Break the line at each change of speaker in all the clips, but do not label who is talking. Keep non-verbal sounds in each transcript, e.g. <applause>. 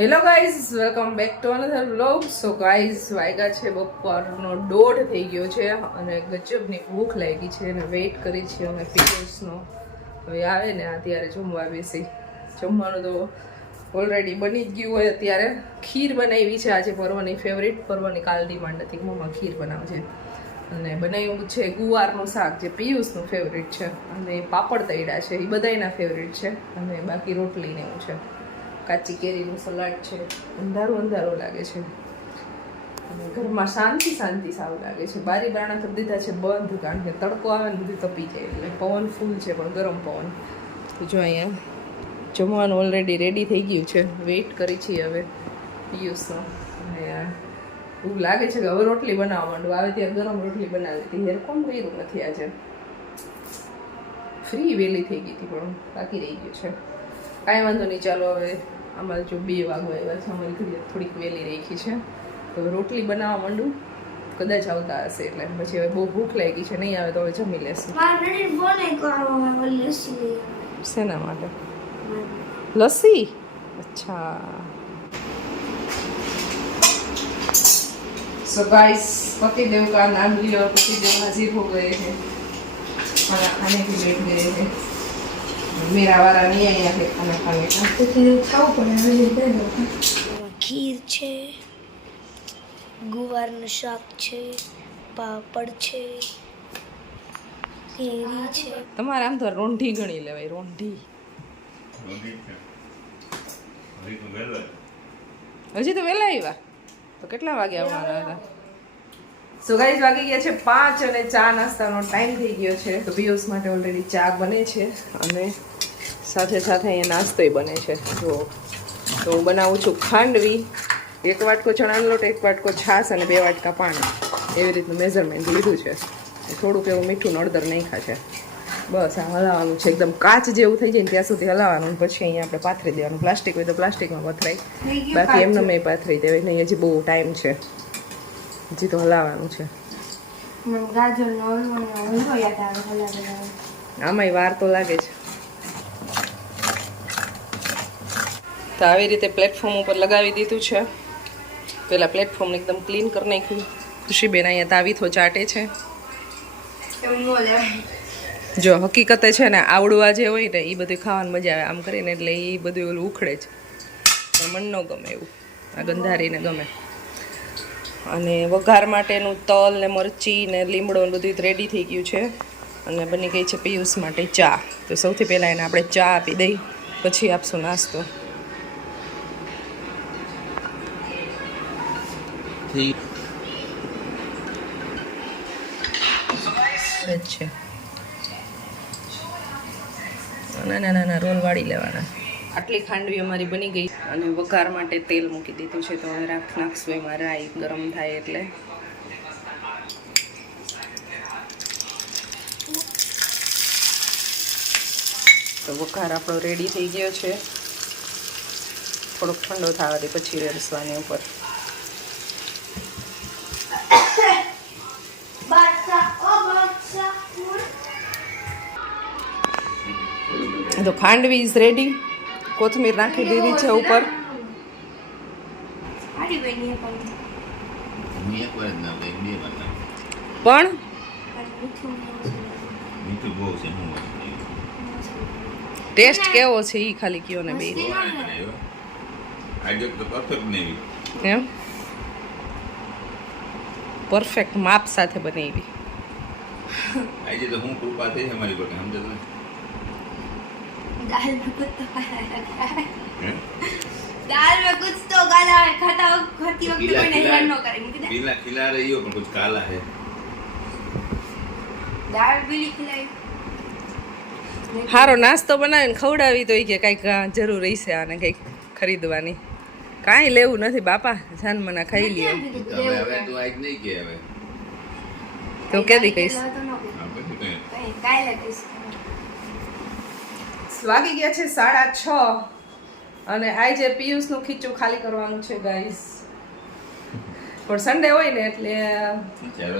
Hello guys welcome back to another vlog so guys વાયગા છે, બપોરનો દોઢ થઈ ગયો છે અને ગજબની ભૂખ લાગી છે અને વેઇટ કરી છે અમે પીરિયડ્સનો હવે આવે ને અત્યારે જમવા બેસી. જમવાનું તો ઓલરેડી બની જ ગયું હોય અત્યારે. ખીર બનાવી છે આજે પર્વની ફેવરિટ પર્વની કાલ ડિમાન્ડ હતી મમ્મા ખીર બનાવજે. અને બનાવ્યું છે ગુવારનું શાક જે પિયુષનું ફેવરિટ છે. અને પાપડ તૈડા છે, એ બધાયના ફેવરિટ છે. અને બાકી રોટલીને એવું છે. કાચી કેરીનું સલાડ છે. અંધારું અંધારું લાગે છે. અને ઘરમાં શાંતિ શાંતિ સારું લાગે છે. બારી બારણા કરી દીધા છે બંધ, કારણ કે તડકો આવે ને બધું તપી જાય. એટલે પવન ફૂલ છે, પણ ગરમ પવન. જો અહીંયા જમવાનું ઓલરેડી રેડી થઈ ગયું છે. વેઇટ કરી છીએ હવે. પિયુસનો અને એવું લાગે છે કે હવે રોટલી બનાવવા માંડું આવે ત્યાં ગરમ રોટલી બનાવી હતી. હેર કોણ કર્યું નથી આજે. ફ્રી વહેલી થઈ ગઈ હતી, પણ બાકી રહી ગયું છે. કાંઈ વાંધો નહીં. ચાલો હવે અમારે જો બે વાગવા આવ્યા છે અમારી ઘડી થોડીક વહેલી રાખી છે તો રોટલી બનાવવા માંડું કદાચ આવતા હશે એટલે પછી હવે બહુ ભૂખ લાગી છે નહીં આવે તો હવે જમી લેશું
મારા નડીને ફોન એક કરવા માં બોલી લસ્સી લઈ આવો.
શેના માટે लस्सी अच्छा सो गाइस पति देव का नाम लिया और पति देव हाजिर हो गए हैं खाना खाने के लिए बैठ गए हैं મેરાવાળા નહીં અહીંયા છે
તમે ખાલી ખાવું પડે ખીર છે ગુવારનું શાક છે પાપડ છે કેરી છે
તમારે આમ તો રોંઢી ગણી લેવાય રોંઢી. હજી તો વહેલા આવ્યા? તો કેટલા વાગે આવવાના હતા? સો ગાઈઝ વાગી ગયા છે પાંચ અને ચા નાસ્તાનો ટાઈમ થઈ ગયો છે. તો પિયુષ માટે ઓલરેડી ચા બને છે અને સાથે સાથે અહીંયા નાસ્તોય બને છે. જો તો હું બનાવું છું ખાંડવી એક વાટકો ચણાનો લોટ એક વાટકો છાશ અને બે વાટકા પાણી. એવી રીતનું મેઝરમેન્ટ લીધું છે. થોડુંક એવું મીઠું નળદર નાખ્યા છે. બસ આ હલાવવાનું છે. એકદમ કાચ જેવું થઈ જાય ત્યાં સુધી હલાવવાનું પછી અહીંયા આપણે પાથરી દેવાનું. પ્લાસ્ટિક હોય તો પ્લાસ્ટિકમાં પથરાય. બાકી એમને મેં પાથરી દેવાય. નહીં હજી બહુ ટાઈમ છે. હજી તો હલાવવાનું છે આમાંય વાર તો લાગે છે તો આવી રીતે પ્લેટફોર્મ ઉપર લગાવી દીધું છે પેલા પ્લેટફોર્મ એકદમ ક્લીન કરી નાખ્યું ખુશીબેન અહીંયા તાવીથો ચાટે છે જો હકીકતે છે ને આવડવા જે હોય ને એ બધું ખાવાની મજા આવે આમ કરીને એટલે એ બધું ઓલું ઉખડે છે પણ મન ન ગમે એવું આ ગંધારીને ગમે અને વઘાર માટેનું તલ ને મરચી ને લીમડો ને બધું રેડી થઈ ગયું છે. અને બની ગઈ છે પિયુષ માટે ચા. તો સૌથી પહેલાં એને આપણે ચા આપી દઈ પછી આપશું નાસ્તો. છે. નાના નાના રોલ વાળી લેવાના. આટલી ખાંડવી અમારી બની ગઈ અને વઘાર માટે તેલ મૂકી દીધું છે તો હવે રાખ નાખશું એમાં રાઈ ગરમ થાય એટલે. તો વઘાર આપણો રેડી થઈ ગયો છે. થોડોક ઠંડો થવા દે પછી રેડસવાની ઉપર. તો ખાંડવી ઇઝ રેડી કોથમીર નાખી દીધી છે ઉપર.
પણ.
ટેસ્ટ કેવો છે એ ખાલી કયો ને બે એમ? પરફેક્ટ માપ સાથે બનાવી.
આજે તો હું કૃપા થઈ છે અમારી પર સમજે તો
दाल में कुछ तो काला लगा है
હે?
दाल में कुछ तो काला है खाता वक्त खाती वक्त
खिला-
कोई नहीं
खिला-
हेड नो करेंगे किधर
खिला खिला रही हो पण कुछ काला है
दाल पीली खिलाई
સારો નાસ્તો બનાવીને ખવડાવી તો ઈ કે કાંઈક જરૂર રહેશે આને કંઈક ખરીદવાની કાંઈ લેવું નથી બાપા જાન મના ખાઈ લ્યો
તો હવે હવે તું આજ નહીં કે હવે
તો કેદી કહીશ
હા, પછી કઈ
કાલે કહીશ
વાગી ગયા છે સાડા છ. અને આજે પિયુષનું ખીચું ખાલી કરવાનું છે ગાઈસ પણ સન્ડે હોય ને એટલે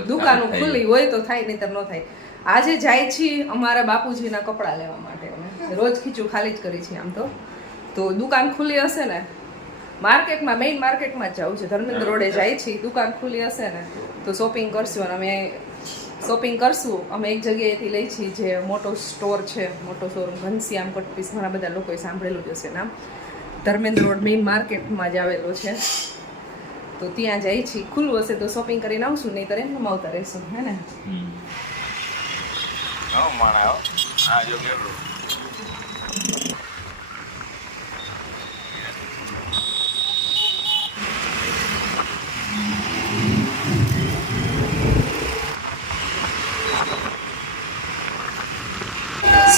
દુકાનો ખુલ્લી હોય તો થાય નહીં તો ન થાય. આજે જાય છીએ અમારા બાપુજીના કપડાં લેવા માટે અમે. રોજ ખીચું ખાલી જ કરી છીએ આમ તો. તો દુકાન ખુલ્લી હશે ને? માર્કેટમાં મેઇન માર્કેટમાં જ જવું છે. ધર્મેન્દ્ર રોડે જાય છીએ. દુકાન ખુલ્લી હશે ને તો શોપિંગ કરશું અને અમે શોપિંગ કરશું. અમે એક જગ્યાએથી લઈ છીએ જે મોટો સ્ટોર છે. મોટો શોરૂમ ઘનશ્યામ કટપીસ ઘણા બધા લોકોએ સાંભળેલું જ હશે નામ. ધર્મેન્દ્ર રોડ મેઇન માર્કેટમાં જ આવેલો છે. તો ત્યાં જઈ છીએ. ખુલ્લું હશે તો શોપિંગ કરીને આવશું નહીં તરે એમ આવતા રહીશું, હે ને
હા માણા આવો હા જો કેવડું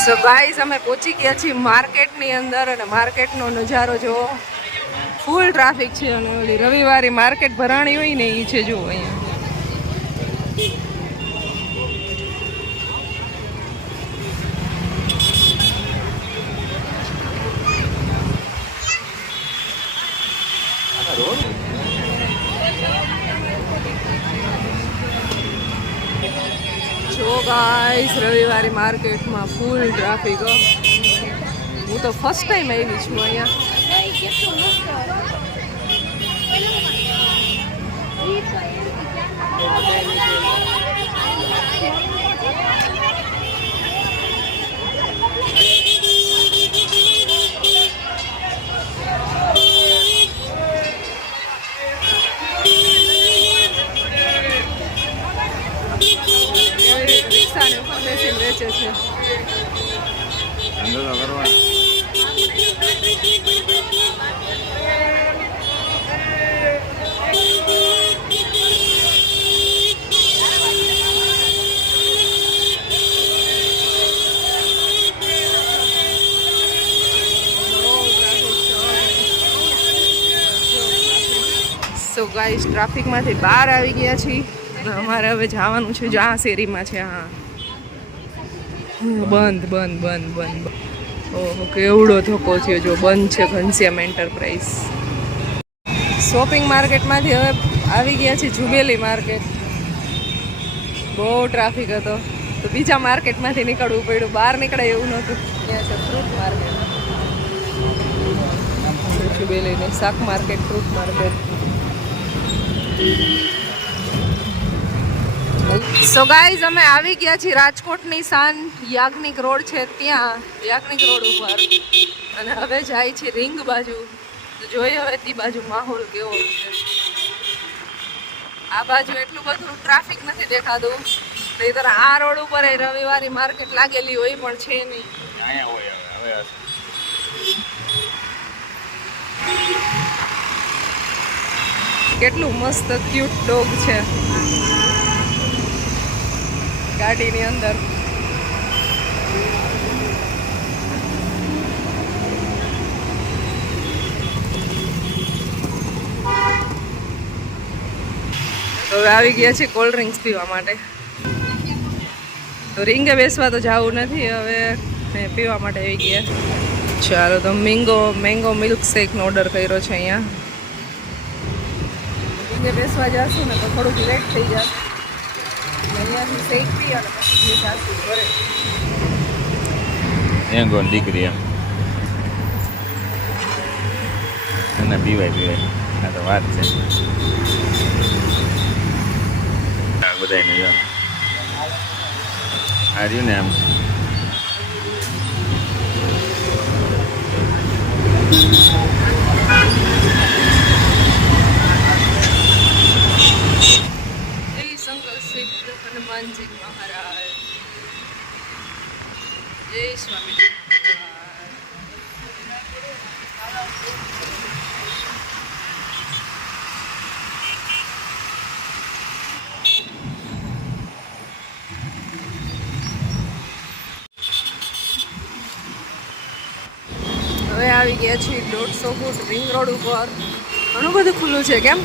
સો ગાઈસ, અમે પહોંચી ગયા છીએ માર્કેટની અંદર અને માર્કેટનો નજારો જુઓ. ફૂલ ટ્રાફિક છે અને રવિવારે માર્કેટ ભરાણી હોય ને એ છે, જુઓ અહીંયા જો ગાઈસ રવિવારે માર્કેટમાં ફૂલ ટ્રાફિક હો. તો ફર્સ્ટ ટાઈમ આવી છું અહીંયા ગાઈસ ટ્રાફિકમાંથી બહાર આવી ગયા છીએ. અમારે હવે જવાનું છે જો શેરીમાં છે, હા. બંધ બંધ બંધ બંધ ઓહો, કેવડો ધક્કો થયો જો, બંધ છે ઘનશ્યામ એન્ટરપ્રાઇઝ શોપિંગ માર્કેટમાંથી હવે આવી ગયા છીએ, જુબેલી માર્કેટ બહુ ટ્રાફિક હતો. તો બીજા માર્કેટમાંથી નીકળવું પડ્યું, બહાર નીકળે એવું નહોતું. ત્યાં છે ફ્રૂટ માર્કેટ જુબેલીની શાક market fruit market so guys અમે આવી ગયા છીએ રાજકોટની શાન યાજ્ઞિક રોડ છે, ત્યાં યાજ્ઞિક રોડ ઉપર. અને હવે જાય છે રિંગ બાજુ. તો જોઈએ હવે તે બાજુ માહોલ કેવો છે. આ બાજુ એટલું બધું ટ્રાફિક નથી દેખાતું. નહીતર આ રોડ ઉપર એ રવિવારે માર્કેટ લાગેલી હોય પણ છે નહીં.
અહીંયા હોય હવે.
કેટલું મસ્ત ક્યુટ ડોગ છે. ગાડીની અંદર. હવે આવી ગયા છે કોલ્ડ ડ્રિંક્સ પીવા માટે. તો રિંગે બેસવા તો જવું નથી, હવે પીવા માટે આવી ગયા. ચાલો તો મેંગો મેંગો મિલ્ક શેકનો ઓર્ડર કર્યો છે અહીંયા. રીંગે બેસવા જશું ને તો થોડુંક લેટ થઈ જશે. અહીંયાથી શેકવી અને પછી જાશું. ઘરે.
દીકરી એમ. અને પીવાય પીવાય. આ તો વાત છે. જો આ રહ્યું ને આમ.
હનુમાનજી મહારાજ. જય સ્વામી. હવે આવી ગયા છીએ દોઢસો ફૂટ રિંગ રોડ ઉપર. ઘણું બધું ખુલ્લું છે, કેમ?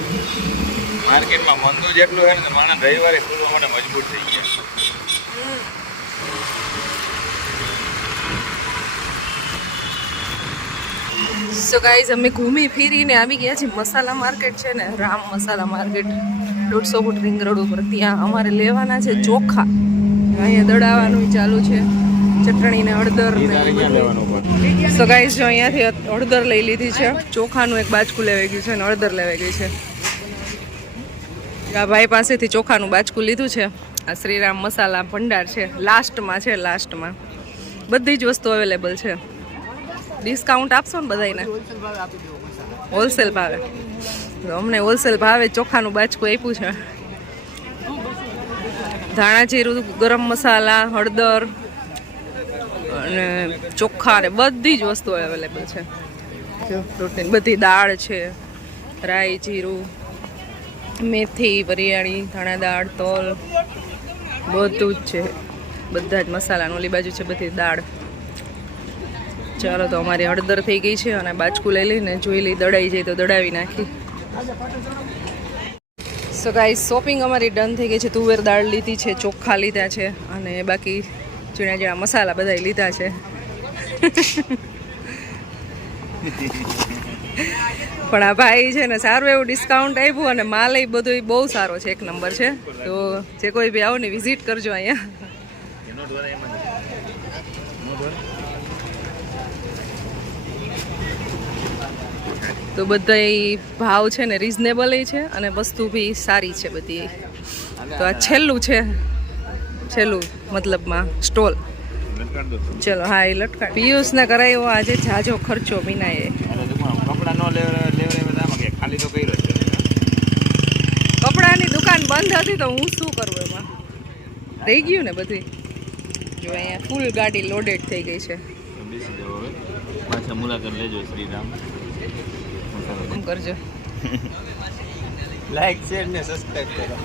માર્કેટમાં મંદુ જેટલું હોય ને માણસ રવિવારે ખોલવા માટે મજબૂર થઈ ગયા.
સો ગાઈઝ અમે ઘૂમી ફીરીને આવી ગયા છીએ. મસાલા માર્કેટ છે ને રામ મસાલા માર્કેટ. દોઢસો ફૂટ રિંગ રોડ ઉપર. ત્યાં અમારે લેવાના છે ચોખા. અહીંયા દડાવવાનું ચાલુ છે. ચટણી ને હળદર સો ગાઈઝ જો અહીંયાથી હળદર લઈ લીધી છે. ચોખાનું એક બાજકું લેવાઈ ગયું છે અને હળદર લેવાઈ ગઈ છે. આ ભાઈ પાસેથી ચોખાનું બાજકું લીધું છે. આ શ્રીરામ મસાલા ભંડાર છે. લાસ્ટમાં છે લાસ્ટમાં બધી જ વસ્તુ અવેલેબલ છે. ડિસ્કાઉન્ટ આપશો ને બધાને હોલસેલ ભાવે. અમને હોલસેલ ભાવે ચોખાનું બાજકું આપ્યું છે. ધાણા જીરું ગરમ મસાલા હળદર અને ચોખ્ખા ને બધી જ વસ્તુ અવેલેબલ છે. બધી દાળ છે રાઈ જીરું મેથી વરિયાળી ધાણા દાળ, તલ, બધું જ છે. બધા જ મસાલા ઓલી બાજુ છે બધી દાળ. ચાલો તો અમારી હળદર થઈ ગઈ છે અને બાજકું લઈ લઈને જોઈ લઈ દડાઈ જાય તો દડાવી નાખી. સો ગાઈ શોપિંગ અમારી ડન થઈ ગઈ છે. તુવેર દાળ લીધી છે ચોખ્ખા લીધા છે અને બાકી ઝીણા ઝીણા મસાલા બધા લીધા છે. <laughs> પણ આ ભાઈ છે ને સારું એવું ડિસ્કાઉન્ટ આપ્યું અને માલ એ બધો બહુ સારો છે, એક નંબર છે. તો જે કોઈ બી આવો ને વિઝિટ કરજો અહીંયા. તો બધા ભાવ છે ને રિઝનેબલ છે અને વસ્તુ બી સારી છે બધી. તો આ છેલ્લું છે. છેલ્લું મતલબમાં સ્ટોલ ચલો, હા, એ લટકા પિયુષને કરાયો આજે જાજો ખર્ચો મીનાએ
કપડા નો લેવરે લેવરે બધામાં કે ખાલી તો કર્યો છે.
કપડાની દુકાન બંધ હતી તો હું શું કરું એમાં? રહી ગયું ને બધી જો અહીંયા ફૂલ ગાડી લોડેડ થઈ ગઈ છે.
બેસી જાઓ હવે. પાછા મુલાકાત લેજો શ્રીરામ.
કરજો?
લાઈક શેર ને સબસ્ક્રાઇબ કરો.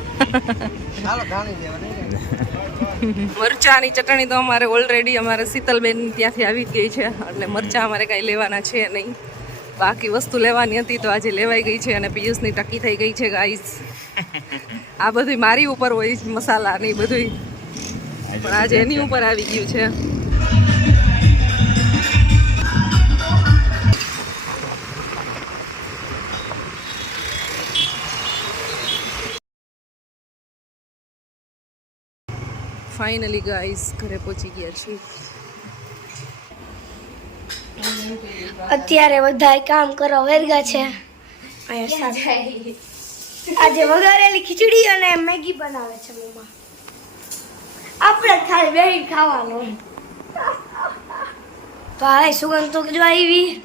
<laughs> ચાલો ગાણી દેવા
મરચાની ચટણી તો અમારે ઓલરેડી અમારે શીતલબેન ત્યાંથી આવી જ ગઈ છે. એટલે મરચાં અમારે કાંઈ લેવાના છે નહીં. બાકી વસ્તુ લેવાની હતી તો આજે લેવાઈ ગઈ છે અને પિયુષની ટકી થઈ ગઈ છે ગાઈસ <laughs> આ બધું મારી ઉપર હોય છે મસાલા ને બધું પણ આજે એની ઉપર આવી ગયું છે. ફાઇનલી ગાઈસ ઘરે પહોંચી ગયા છીએ.
અત્યારે બધા કામ કરવા વેરગા છે. આજે વઘારેલી ખીચડી અને મેગી બનાવે છે મમ્મા. આપણે ખાલી બેહી ખાવાનું. ભાઈ સુગંધ તો જો આવી.